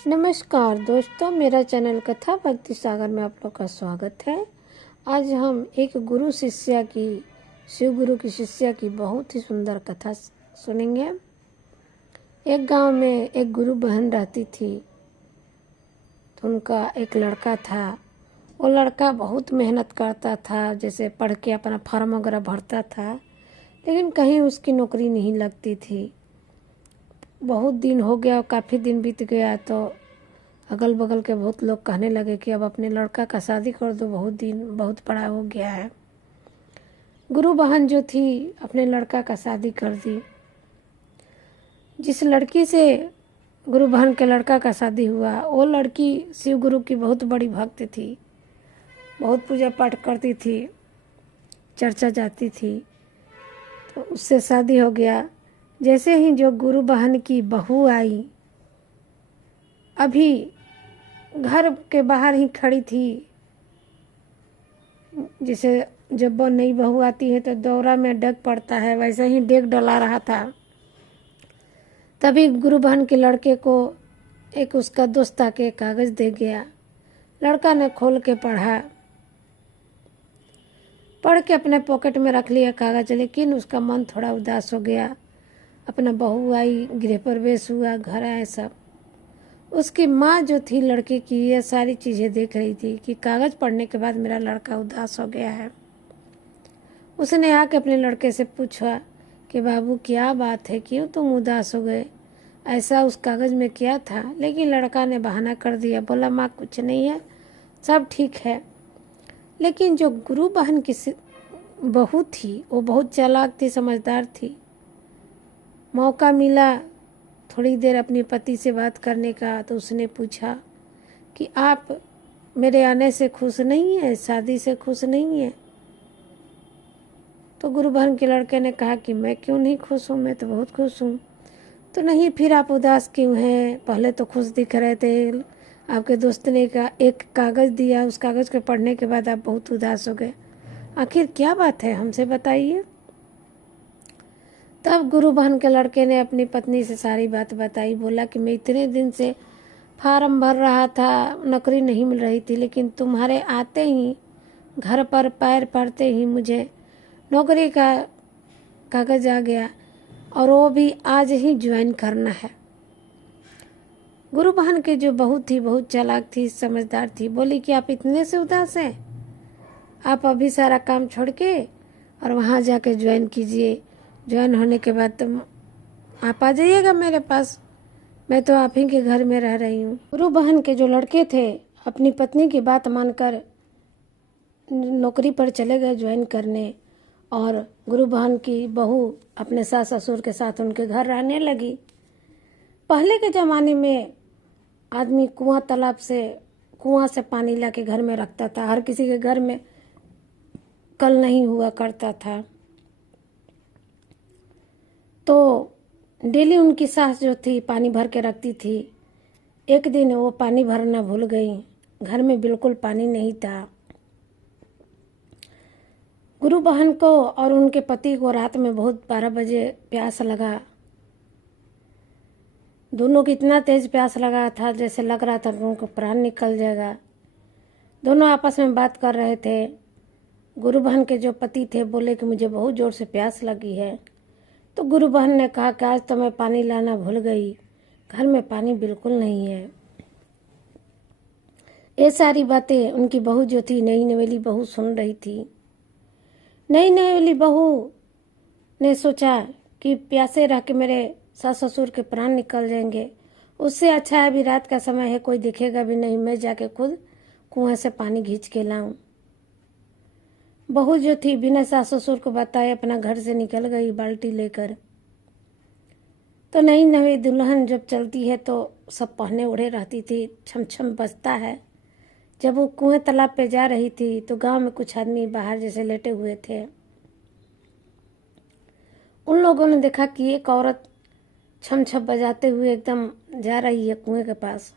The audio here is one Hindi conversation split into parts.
नमस्कार दोस्तों, मेरा चैनल कथा भक्ति सागर में आप लोग का स्वागत है। आज हम एक गुरु शिष्या की, शिव गुरु की शिष्या की बहुत ही सुंदर कथा सुनेंगे। एक गांव में एक गुरु बहन रहती थी। तो उनका एक लड़का था। वो लड़का बहुत मेहनत करता था, जैसे पढ़ के अपना फॉर्म वगैरह भरता था, लेकिन कहीं उसकी नौकरी नहीं लगती थी। बहुत दिन हो गया, काफ़ी दिन बीत गया, तो अगल बगल के बहुत लोग कहने लगे कि अब अपने लड़का का शादी कर दो, बहुत बड़ा हो गया है। गुरु बहन जो थी अपने लड़का का शादी कर दी। जिस लड़की से गुरु बहन के लड़का का शादी हुआ, वो लड़की शिव गुरु की बहुत बड़ी भक्त थी, बहुत पूजा पाठ करती थी, चर्चा जाती थी। तो उससे शादी हो गया। जैसे ही जो गुरु बहन की बहू आई, अभी घर के बाहर ही खड़ी थी। जैसे जब वो नई बहू आती है तो दौरा में डग पड़ता है, वैसे ही डेग डला रहा था। तभी गुरु बहन के लड़के को एक उसका दोस्त आके कागज़ दे गया। लड़का ने खोल के पढ़ के अपने पॉकेट में रख लिया कागज़, लेकिन उसका मन थोड़ा उदास हो गया। अपना बहू आई, गृह प्रवेश हुआ, घर आए सब। उसकी माँ जो थी लड़के की, ये सारी चीज़ें देख रही थी कि कागज़ पढ़ने के बाद मेरा लड़का उदास हो गया है। उसने आके अपने लड़के से पूछा कि बाबू क्या बात है, क्यों तुम उदास हो गए, ऐसा उस कागज़ में क्या था? लेकिन लड़का ने बहाना कर दिया, बोला माँ कुछ नहीं है, सब ठीक है। लेकिन जो गुरु बहन की बहू थी वो बहुत चालाक थी, समझदार थी। मौका मिला थोड़ी देर अपने पति से बात करने का, तो उसने पूछा कि आप मेरे आने से खुश नहीं हैं, शादी से खुश नहीं हैं? तो गुरु बहन के लड़के ने कहा कि मैं क्यों नहीं खुश हूँ, मैं तो बहुत खुश हूँ। तो नहीं, फिर आप उदास क्यों हैं? पहले तो खुश दिख रहे थे। आपके दोस्त ने एक कागज़ दिया, उस कागज़ को पढ़ने के बाद आप बहुत उदास हो गए। आखिर क्या बात है, हमसे बताइए। तब गुरु बहन के लड़के ने अपनी पत्नी से सारी बात बताई। बोला कि मैं इतने दिन से फार्म भर रहा था, नौकरी नहीं मिल रही थी, लेकिन तुम्हारे आते ही, घर पर पैर पड़ते ही मुझे नौकरी का कागज़ आ गया, और वो भी आज ही ज्वाइन करना है। गुरु बहन की जो बहू थी बहुत चालाक थी, समझदार थी। बोली कि आप इतने से उदास हैं, आप अभी सारा काम छोड़ के और वहाँ जाके ज्वाइन कीजिए। ज्वाइन होने के बाद तुम आप आ जाइएगा मेरे पास, मैं तो आप ही के घर में रह रही हूँ। गुरु बहन के जो लड़के थे अपनी पत्नी की बात मानकर नौकरी पर चले गए ज्वाइन करने, और गुरु बहन की बहू अपने सास ससुर के साथ उनके घर रहने लगी। पहले के ज़माने में आदमी कुआं से पानी ला के घर में रखता था। हर किसी के घर में कल नहीं हुआ करता था। तो डेली उनकी सास जो थी पानी भर के रखती थी। एक दिन वो पानी भरना भूल गई, घर में बिल्कुल पानी नहीं था। गुरु बहन को और उनके पति को रात में बहुत 12 बजे प्यास लगा। दोनों को इतना तेज प्यास लगा था, जैसे लग रहा था दोनों को प्राण निकल जाएगा। दोनों आपस में बात कर रहे थे। गुरु बहन के जो पति थे बोले कि मुझे बहुत जोर से प्यास लगी है। तो गुरु बहन ने कहा कि आज तो मैं पानी लाना भूल गई, घर में पानी बिल्कुल नहीं है। ये सारी बातें उनकी बहू जो थी, नई नवेली बहू, सुन रही थी। नई नवेली बहू ने सोचा कि प्यासे रह के मेरे सास ससुर के प्राण निकल जाएंगे, उससे अच्छा है अभी रात का समय है, कोई दिखेगा भी नहीं, मैं जाके खुद कुआं से पानी खींच के लाऊं। बहू जो थी बिना सास ससुर को बताए अपना घर से निकल गई बाल्टी लेकर। तो नई नवी दुल्हन जब चलती है तो सब पहने ओढ़े रहती थी, छम छम बजता है। जब वो कुएं तालाब पे जा रही थी तो गांव में कुछ आदमी बाहर जैसे लेटे हुए थे। उन लोगों ने देखा कि एक औरत छम छम बजाते हुए एकदम जा रही है कुएं के पास।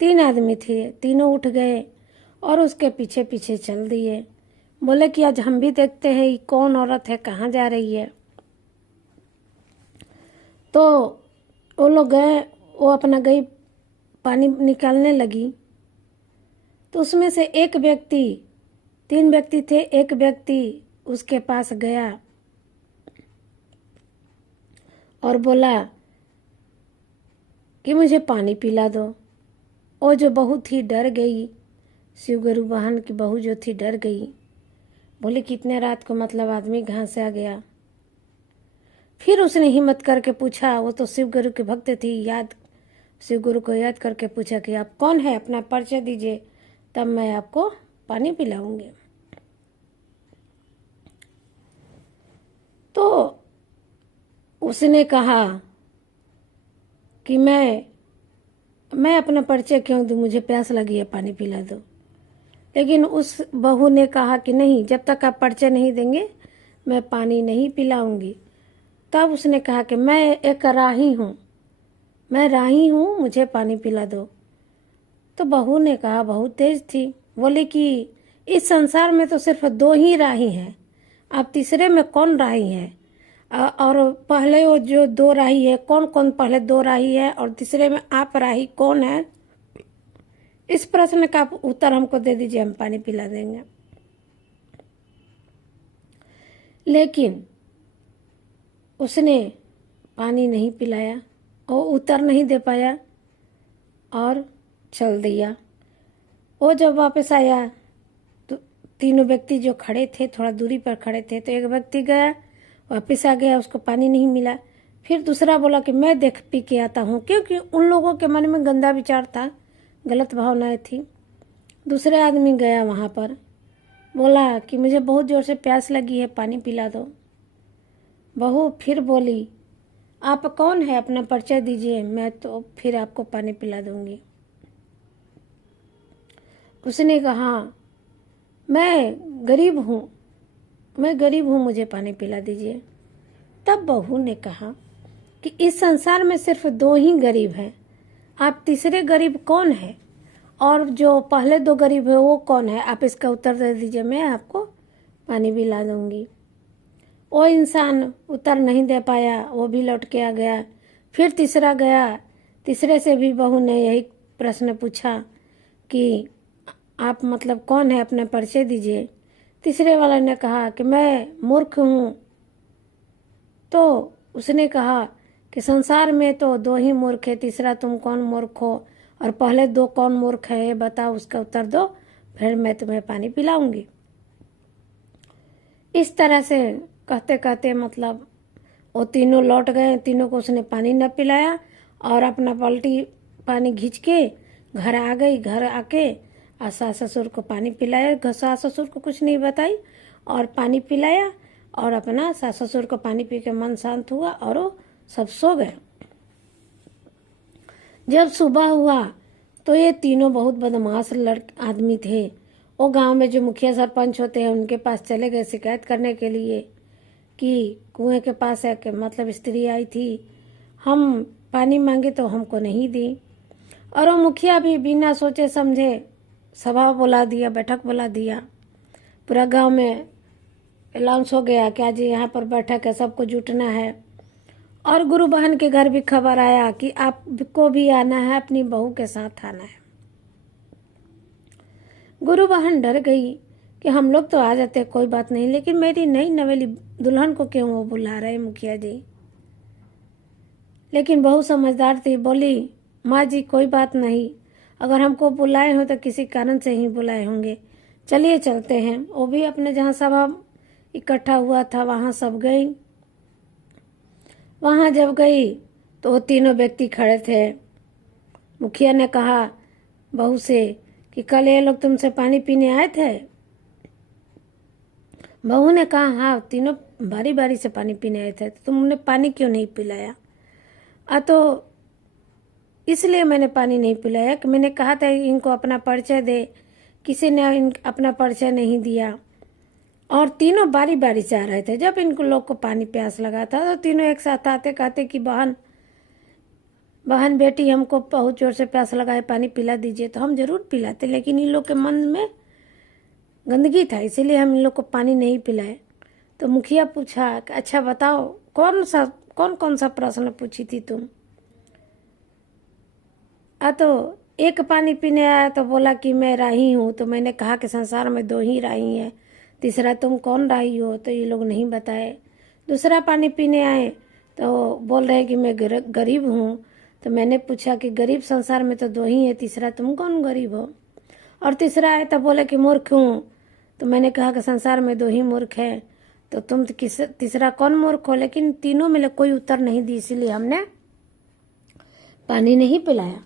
3 आदमी थे, तीनों उठ गए और उसके पीछे पीछे चल दिए। बोले कि आज हम भी देखते हैं ये कौन औरत है, कहाँ जा रही है। तो वो लोग गए, वो अपना गई पानी निकालने लगी तो उसमें से एक व्यक्ति, 3 व्यक्ति थे, एक व्यक्ति उसके पास गया और बोला कि मुझे पानी पिला दो। वो जो बहू थी डर गई, शिव गुरु बहन की बहू जो थी डर गई, बोले कितने रात को मतलब आदमी कहाँ से आ गया। फिर उसने हिम्मत करके पूछा, वो तो शिव गुरु के भक्त थी, शिव गुरु को याद करके पूछा कि आप कौन है, अपना परिचय दीजिए, तब मैं आपको पानी पिलाऊंगी। तो उसने कहा कि मैं अपना परिचय क्यों दूं, मुझे प्यास लगी है, पानी पिला दो। लेकिन उस बहू ने कहा कि नहीं, जब तक आप परिचय नहीं देंगे मैं पानी नहीं पिलाऊंगी। तब उसने कहा कि मैं एक राही हूँ, मैं राही हूँ, मुझे पानी पिला दो। तो बहू ने कहा, बहुत तेज थी, बोले कि इस संसार में तो सिर्फ 2 ही राही हैं, आप तीसरे में कौन राही है? और पहले वो जो 2 राही है, कौन कौन पहले 2 राही है और तीसरे में आप राही कौन है? इस प्रश्न का आप उत्तर हमको दे दीजिए, हम पानी पिला देंगे। लेकिन उसने पानी नहीं पिलाया और उत्तर नहीं दे पाया और चल दिया। वो जब वापस आया तो तीनों व्यक्ति जो खड़े थे, थोड़ा दूरी पर खड़े थे, तो एक व्यक्ति गया, वापस आ गया, उसको पानी नहीं मिला। फिर दूसरा बोला कि मैं देख पी के आता हूँ, क्योंकि उन लोगों के मन में गंदा विचार था, गलत भावनाएं थी। दूसरे आदमी गया वहाँ पर, बोला कि मुझे बहुत जोर से प्यास लगी है, पानी पिला दो। बहू फिर बोली, आप कौन है, अपना परिचय दीजिए, मैं तो फिर आपको पानी पिला दूंगी। उसने कहा, मैं गरीब हूँ, मुझे पानी पिला दीजिए। तब बहू ने कहा कि इस संसार में सिर्फ 2 ही गरीब हैं, आप तीसरे गरीब कौन है? और जो पहले 2 गरीब है वो कौन है? आप इसका उत्तर दे दीजिए, मैं आपको पानी पिला दूंगी। वो इंसान उत्तर नहीं दे पाया, वो भी लौट के आ गया। फिर तीसरा गया, तीसरे से भी बहू ने यही प्रश्न पूछा कि आप मतलब कौन है, अपना परिचय दीजिए। तीसरे वाले ने कहा कि मैं मूर्ख हूँ। तो उसने कहा कि संसार में तो 2 ही मूर्ख है, तीसरा तुम कौन मूर्ख हो, और पहले 2 कौन मूर्ख है, ये बताओ, उसका उत्तर दो, फिर मैं तुम्हें पानी पिलाऊंगी। इस तरह से कहते कहते मतलब वो तीनों लौट गए, तीनों को उसने पानी न पिलाया और अपना बाल्टी पानी खींच के घर आ गई। घर आके सास ससुर को पानी पिलाया, सास ससुर को कुछ नहीं बताई और पानी पिलाया, और अपना सास ससुर को पानी पी के मन शांत हुआ और वो सब सो गए। जब सुबह हुआ तो ये तीनों बहुत बदमाश आदमी थे। वो गांव में जो मुखिया सरपंच होते हैं उनके पास चले गए शिकायत करने के लिए कि कुएं के पास है कि मतलब स्त्री आई थी, हम पानी मांगे तो हमको नहीं दी। और वो मुखिया भी बिना सोचे समझे सभा बुला दिया, बैठक बुला दिया। पूरा गांव में अनाउंस हो गया कि आज यहाँ पर बैठक है, सबको जुटना है। और गुरु बहन के घर भी खबर आया कि आपको भी आना है, अपनी बहू के साथ आना है। गुरु बहन डर गई कि हम लोग तो आ जाते, कोई बात नहीं, लेकिन मेरी नई नवेली दुल्हन को क्यों वो बुला रहे मुखिया जी। लेकिन बहू समझदार थी, बोली, माँ जी कोई बात नहीं, अगर हमको बुलाए हो तो किसी कारण से ही बुलाए होंगे, चलिए चलते हैं। वो भी अपने जहाँ सभा इकट्ठा हुआ था वहाँ सब गई। वहाँ जब गई तो वो तीनों व्यक्ति खड़े थे। मुखिया ने कहा बहू से कि कल ये लोग तुमसे पानी पीने आए थे? बहू ने कहा हाँ, तीनों बारी बारी से पानी पीने आए थे, तो तुमने पानी क्यों नहीं पिलाया? तो इसलिए मैंने पानी नहीं पिलाया कि मैंने कहा था इनको अपना परिचय दे, किसी ने अपना परिचय नहीं दिया। और तीनों बारी बारी से आ रहे थे। जब इनको लोग को पानी प्यास लगा था तो तीनों एक साथ आते कहते कि बहन बेटी, हमको बहुत जोर से प्यास लगा है, पानी पिला दीजिए, तो हम जरूर पिलाते, लेकिन इन लोग के मन में गंदगी था, इसीलिए हम इन लोग को पानी नहीं पिलाए। तो मुखिया पूछा अच्छा बताओ, कौन कौन सा प्रश्न पूछी थी तुम? तो एक पानी पीने आया तो बोला कि मैं राही हूँ। तो मैंने कहा कि संसार में 2 ही राही हैं, तीसरा तुम कौन राही हो? तो ये लोग नहीं बताए। दूसरा पानी पीने आए तो बोल रहे कि मैं गरीब हूँ। तो मैंने पूछा कि गरीब संसार में तो 2 ही है, तीसरा तुम कौन गरीब हो? और तीसरा आया तो बोले कि मूर्ख हूँ। तो मैंने कहा कि संसार में 2 ही मूर्ख है, तो तुम तीसरा कौन मूर्ख हो? लेकिन तीनों में कोई उत्तर नहीं दी, इसीलिए हमने पानी नहीं पिलाया।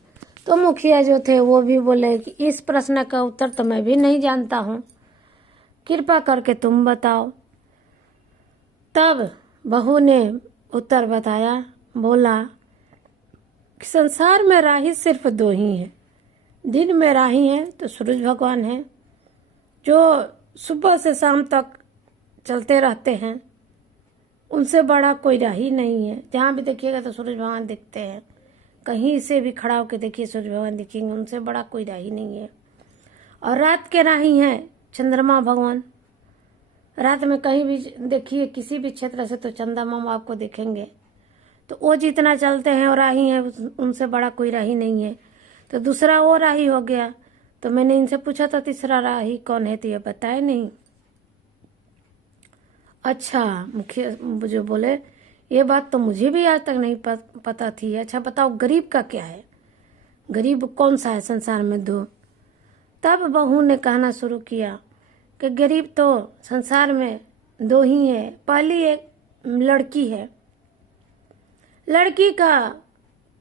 तो मुखिया जो थे वो भी बोले कि इस प्रश्न का उत्तर तो मैं भी नहीं जानता हूँ, कृपा करके तुम बताओ। तब बहू ने उत्तर बताया, बोला कि संसार में राही सिर्फ 2 ही हैं। दिन में राही हैं तो सूरज भगवान हैं, जो सुबह से शाम तक चलते रहते हैं, उनसे बड़ा कोई राही नहीं है। जहाँ भी देखिएगा तो सूरज भगवान दिखते हैं, कहीं से भी खड़ा होकर देखिए सूरज भगवान दिखेंगे, उनसे बड़ा कोई राही नहीं है। और रात के राही हैं चंद्रमा भगवान। रात में कहीं भी देखिए किसी भी क्षेत्र से तो चंद्रमा आपको दिखेंगे, तो वो जितना चलते हैं और राही हैं, उनसे बड़ा कोई राही नहीं है। तो दूसरा वो राही हो गया। तो मैंने इनसे पूछा था तीसरा राही कौन है, तो ये बताए नहीं। अच्छा, मुखिया जो बोले ये बात तो मुझे भी आज तक नहीं पता थी। अच्छा बताओ गरीब का क्या है, गरीब कौन सा है संसार में 2? तब बहू ने कहना शुरू किया कि गरीब तो संसार में 2 ही है। पहली एक लड़की है, लड़की का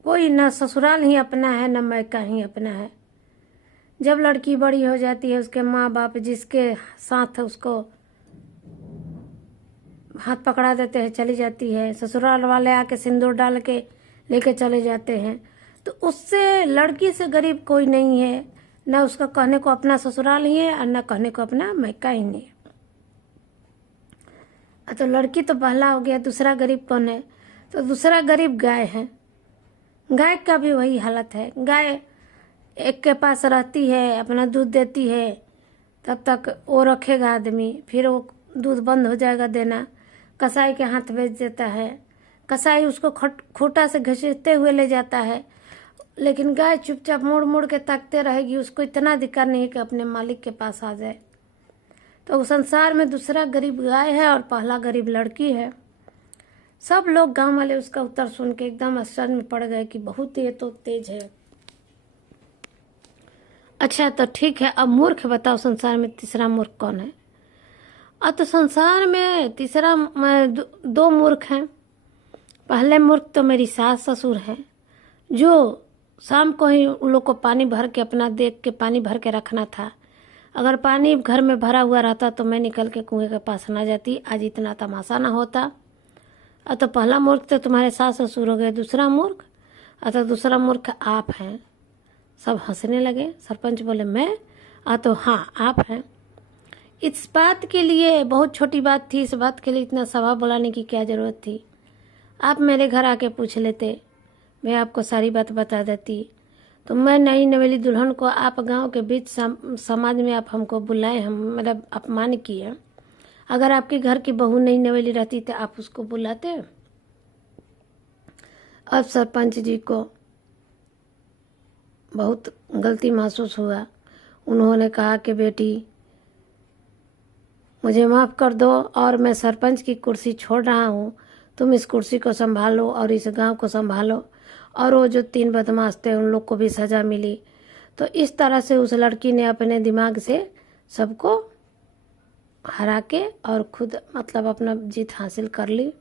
कोई न ससुराल ही अपना है न मायका ही अपना है। जब लड़की बड़ी हो जाती है, उसके माँ बाप जिसके साथ उसको हाथ पकड़ा देते हैं, चली जाती है। ससुराल वाले आके सिंदूर डाल के लेके चले जाते हैं। तो उससे लड़की से गरीब कोई नहीं है, न उसका कहने को अपना ससुराल ही है और न कहने को अपना मायका ही नहीं है। तो लड़की तो पहला हो गया। दूसरा गरीब कौन है? तो दूसरा गरीब गाय है। गाय का भी वही हालत है। गाय एक के पास रहती है, अपना दूध देती है, तब तक वो रखेगा आदमी, फिर वो दूध बंद हो जाएगा देना, कसाई के हाथ बेच देता है। कसाई उसको खूंटा से घसीटते हुए ले जाता है, लेकिन गाय चुपचाप मुड़ मुड़ के ताकते रहेगी। उसको इतना दिक्कत नहीं है कि अपने मालिक के पास आ जाए। तो संसार में दूसरा गरीब गाय है और पहला गरीब लड़की है। सब लोग गांव वाले उसका उत्तर सुन के एकदम आश्चर्य में पड़ गए कि बहुत ये तो तेज है। अच्छा तो ठीक है, अब मूर्ख बताओ संसार में तीसरा मूर्ख कौन है? तो संसार में तीसरा 2 मूर्ख हैं। पहले मूर्ख तो मेरी सास ससुर हैं, जो शाम को ही उन लोग को पानी भर के अपना देख के पानी भर के रखना था। अगर पानी घर में भरा हुआ रहता तो मैं निकल के कुएं के पास ना जाती, आज इतना तमाशा ना होता। तो पहला मूर्ख तो तुम्हारे सास ससुर हो गए। दूसरा मूर्ख, तो दूसरा मूर्ख आप हैं। सब हंसने लगे। सरपंच बोले मैं? तो हाँ आप हैं। इस बात के लिए बहुत छोटी बात थी, इस बात के लिए इतना सभा बुलाने की क्या ज़रूरत थी? आप मेरे घर आके पूछ लेते, मैं आपको सारी बात बता देती। तो मैं नई नवेली दुल्हन को आप गांव के बीच समाज में आप हमको बुलाए, हम मतलब अपमान किए। अगर आपके घर की बहू नई नवेली रहती तो आप उसको बुलाते। अब सरपंच जी को बहुत गलती महसूस हुआ। उन्होंने कहा कि बेटी मुझे माफ़ कर दो और मैं सरपंच की कुर्सी छोड़ रहा हूँ, तुम इस कुर्सी को संभालो और इस गांव को संभालो। और वो जो 3 बदमाश थे उन लोग को भी सज़ा मिली। तो इस तरह से उस लड़की ने अपने दिमाग से सबको हरा के और खुद मतलब अपना जीत हासिल कर ली।